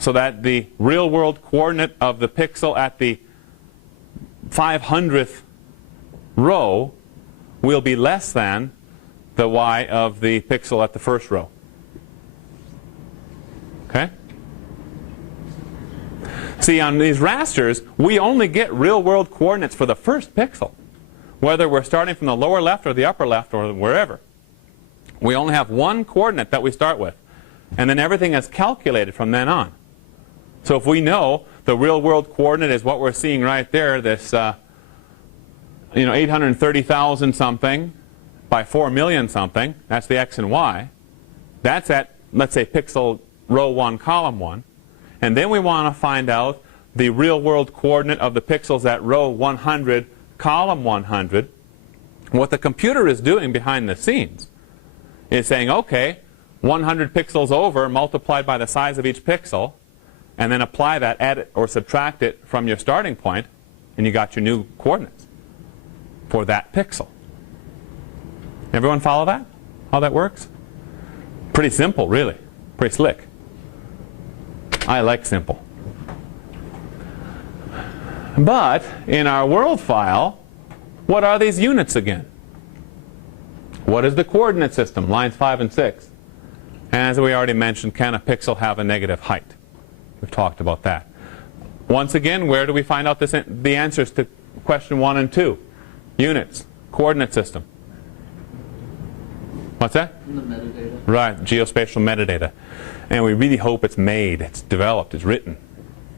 so that the real-world coordinate of the pixel at the 500th row will be less than the y of the pixel at the first row. Okay? See, on these rasters, we only get real-world coordinates for the first pixel, whether we're starting from the lower left or the upper left or wherever. We only have one coordinate that we start with, and then everything is calculated from then on. So if we know the real-world coordinate is what we're seeing right there, this 830,000 something by 4 million something, that's the x and y. That's at, let's say, pixel row 1, column 1. And then we want to find out the real-world coordinate of the pixels at row 100, column 100. What the computer is doing behind the scenes is saying, okay, 100 pixels over multiplied by the size of each pixel, and then apply that, add it, or subtract it from your starting point, and you got your new coordinates for that pixel. Everyone follow that? How that works? Pretty simple, really. Pretty slick. I like simple. But in our world file, what are these units again? What is the coordinate system? Lines 5 and 6. As we already mentioned, can a pixel have a negative height? We've talked about that. Once again, where do we find out the answers to question 1 and 2? Units, coordinate system. What's that? In the metadata. Right, geospatial metadata. And we really hope it's made, it's developed, it's written.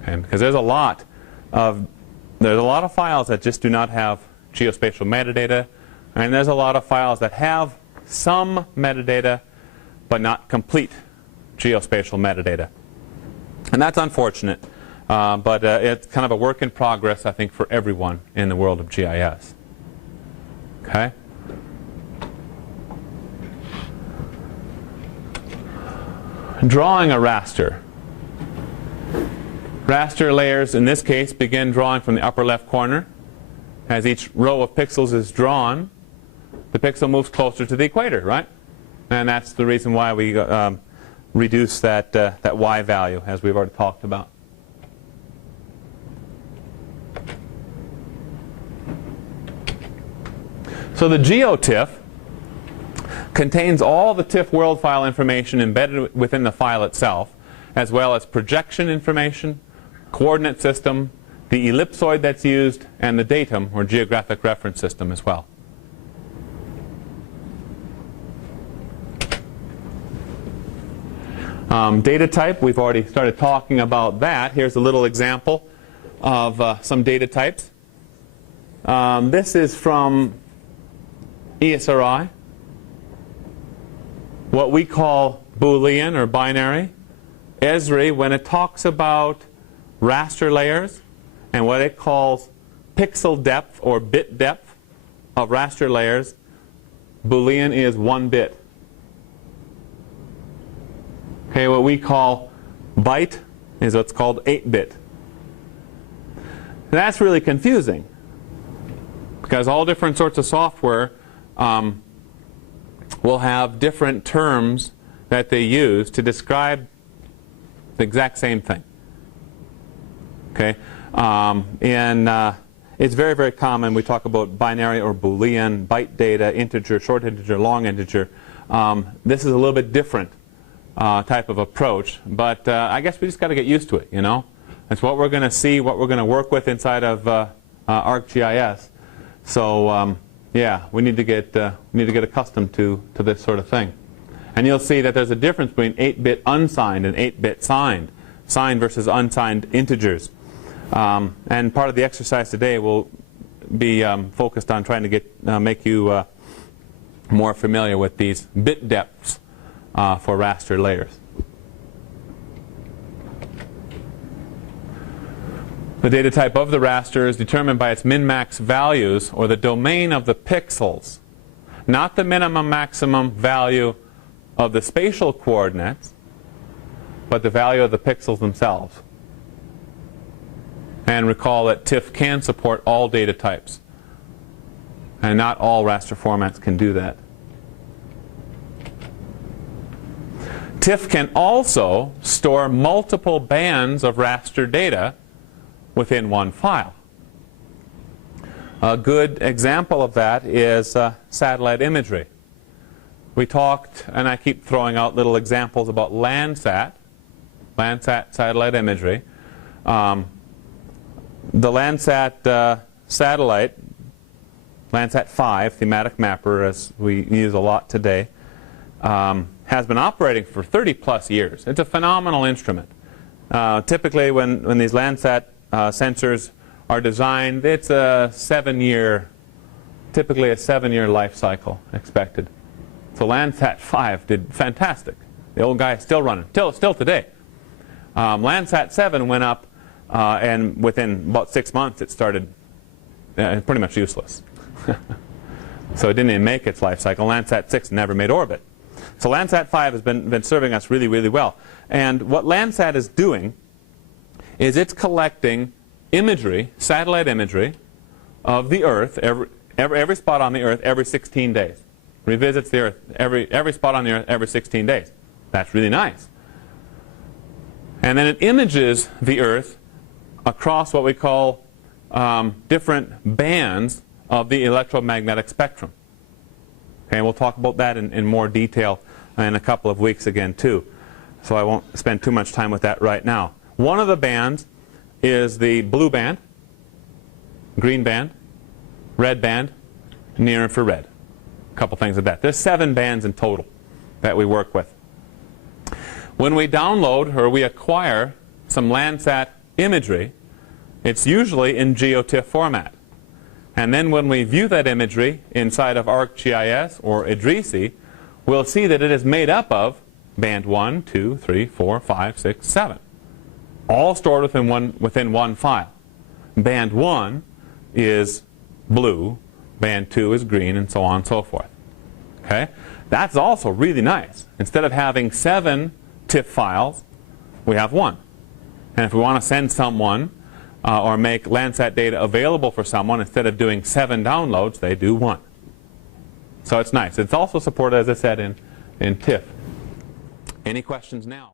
And because there's a lot of files that just do not have geospatial metadata, and there's a lot of files that have some metadata but not complete geospatial metadata. And that's unfortunate, but it's kind of a work in progress, I think, for everyone in the world of GIS. Okay? Drawing a raster. Raster layers, in this case, begin drawing from the upper left corner. As each row of pixels is drawn, the pixel moves closer to the equator, right? And that's the reason why we reduce that y value, as we've already talked about. So the GeoTIFF contains all the TIFF world file information embedded within the file itself, as well as projection information, coordinate system, the ellipsoid that's used, and the datum, or geographic reference system, as well. Data type, we've already started talking about that. Here's a little example of some data types. This is from ESRI, what we call Boolean or binary. Esri, when it talks about raster layers and what it calls pixel depth or bit depth of raster layers, Boolean is 1 bit. Okay, what we call byte is what's called 8-bit. That's really confusing because all different sorts of software will have different terms that they use to describe the exact same thing. Okay, it's very, very common. We talk about binary or Boolean, byte data, integer, short integer, long integer. This is a little bit different type of approach, but I guess we just got to get used to it, you know. That's what we're going to see, what we're going to work with inside of ArcGIS. So yeah, we need to get accustomed to this sort of thing. And you'll see that there's a difference between 8-bit unsigned and 8-bit signed versus unsigned integers. And part of the exercise today will be focused on trying to make you more familiar with these bit depths for raster layers. The data type of the raster is determined by its min-max values, or the domain of the pixels, not the minimum maximum value of the spatial coordinates, but the value of the pixels themselves. And recall that TIFF can support all data types, and not all raster formats can do that. TIFF can also store multiple bands of raster data within one file. A good example of that is satellite imagery. We talked, and I keep throwing out little examples about Landsat satellite imagery. The Landsat satellite, Landsat 5, thematic mapper, as we use a lot today, has been operating for 30 plus years. It's a phenomenal instrument. Typically when these Landsat sensors are designed, it's a 7-year, typically a 7-year life cycle expected. So Landsat 5 did fantastic. The old guy is still running, still today. Landsat 7 went up, and within about 6 months it started pretty much useless. So it didn't even make its life cycle. Landsat 6 never made orbit. So Landsat 5 has been serving us really, really well. And what Landsat is doing is it's collecting imagery, satellite imagery, of the Earth, every spot on the Earth every 16 days. Revisits the Earth, every spot on the Earth every 16 days. That's really nice. And then it images the Earth across what we call different bands of the electromagnetic spectrum. Okay, and we'll talk about that in more detail in a couple of weeks again too. So I won't spend too much time with that right now. One of the bands is the blue band, green band, red band, near infrared. A couple things of that. There's 7 bands in total that we work with. When we download or we acquire some Landsat imagery, it's usually in GeoTIFF format. And then when we view that imagery inside of ArcGIS or IDRISI, we'll see that it is made up of band 1, 2, 3, 4, 5, 6, 7. All stored within one file. Band 1 is blue, band 2 is green, and so on and so forth. Okay? That's also really nice. Instead of having 7 TIFF files, we have 1. And if we want to send someone or make Landsat data available for someone, instead of doing 7 downloads, they do 1. So it's nice. It's also supported, as I said, in TIFF. Any questions now?